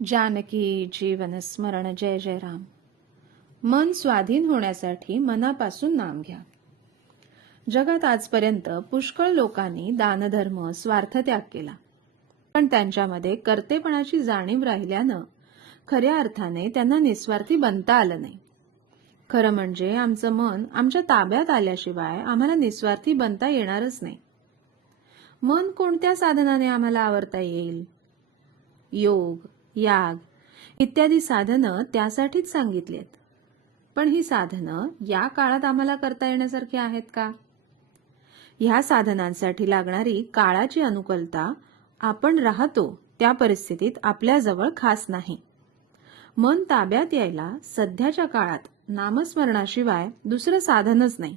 जानकी जीवन स्मरण जय जय राम. मन स्वाधीन होण्यासाठी मनापासून नाम घ्या. जगात आजपर्यंत पुष्कळ लोकांनी दानधर्म स्वार्थत्याग केला, पण त्यांच्यामध्ये कर्तेपणाची जाणीव राहिल्यानं खऱ्या अर्थाने त्यांना निस्वार्थी बनता आलं नाही. खरं म्हणजे आमचं मन आमच्या ताब्यात आल्याशिवाय आम्हाला निस्वार्थी बनता येणारच नाही. मन कोणत्या साधनाने आम्हाला आवरता येईल? योग, याग इत्यादी साधनं त्यासाठीच सांगितलीत. पण ही साधनं या काळात आम्हाला करता येण्यासारखी आहेत का? ह्या साधनांसाठी लागणारी काळाची अनुकूलता आपण राहतो त्या परिस्थितीत आपल्याजवळ खास नाही. मन ताब्यात यायला सध्याच्या काळात नामस्मरणाशिवाय दुसरं साधनच नाही.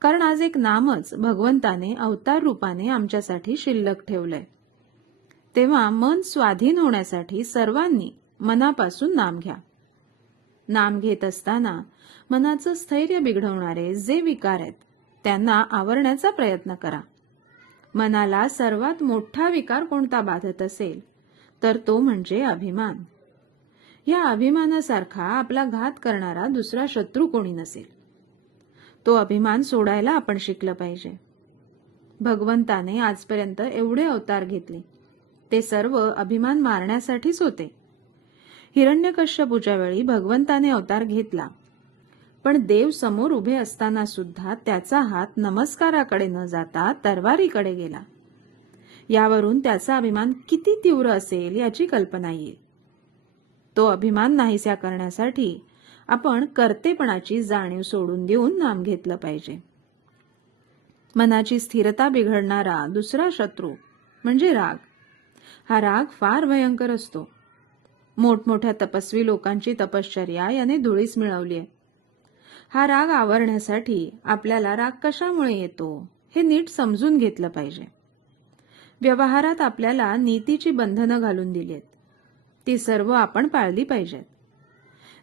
कारण आज एक नामच भगवंताने अवतार रूपाने आमच्यासाठी शिल्लक ठेवलंय. तेव्हा मन स्वाधीन होण्यासाठी सर्वांनी मनापासून नाम घ्या. नाम घेत असताना मनाचं स्थैर्य बिघडवणारे जे विकार आहेत त्यांना आवरण्याचा प्रयत्न करा. मनाला सर्वात मोठा विकार कोणता बाधत असेल तर तो म्हणजे अभिमान. या अभिमानासारखा आपला घात करणारा दुसरा शत्रू कोणी नसेल. तो अभिमान सोडायला आपण शिकलं पाहिजे. भगवंताने आजपर्यंत एवढे अवतार घेतले, ते सर्व अभिमान मारण्यासाठीच होते. हिरण्यकश्यपूच्या वेळी भगवंताने अवतार घेतला, पण देव समोर उभे असताना सुद्धा त्याचा हात नमस्काराकडे न जाता तरवारीकडे गेला. यावरून त्याचा अभिमान किती तीव्र असेल याची कल्पना येईल. तो अभिमान नाहीसा करण्यासाठी आपण कर्तेपणाची जाणीव सोडून देऊन नाम घेतलं पाहिजे. मनाची स्थिरता बिघडणारा दुसरा शत्रू म्हणजे राग. हा राग फार भयंकर असतो. मोठमोठ्या तपस्वी लोकांची तपश्चर्या याने धुळीस मिळवलीय. हा राग आवरण्यासाठी आपल्याला राग कशामुळे येतो हे नीट समजून घेतलं पाहिजे. व्यवहारात आपल्याला नीतीची बंधनं घालून दिलीत, ती सर्व आपण पाळली पाहिजेत.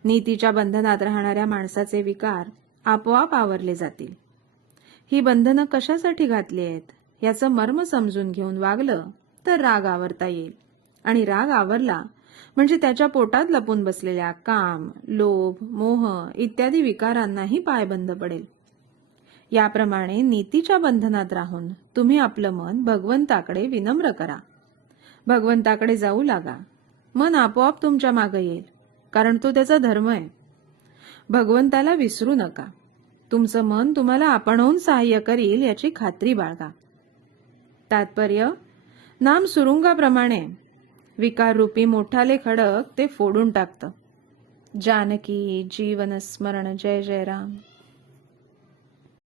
नीतीच्या बंधनात राहणाऱ्या माणसाचे विकार आपोआप आवरले जातील. ही बंधनं कशासाठी घातली आहेत याचं मर्म समजून घेऊन वागलं तर राग आवरता येईल. आणि राग आवरला म्हणजे त्याच्या पोटात लपून बसलेल्या काम, लोभ, मोह इत्यादी विकारांनाही पायबंद पडेल. याप्रमाणे नीतीच्या बंधनात राहून तुम्ही आपलं मन भगवंताकडे विनम्र करा. भगवंताकडे जाऊ लागा. मन आपोआप तुमच्या मागे येईल, कारण तो त्याचा धर्म आहे. भगवंताला विसरू नका. तुमचं मन तुम्हाला आपणहून सहाय्य करील याची खात्री बाळगा. तात्पर्य, नाम सुरुंगाप्रमाणे विकाररूपी मोठाले खडक ते फोडून टाकतं. जानकी जीवन स्मरण जय जय राम.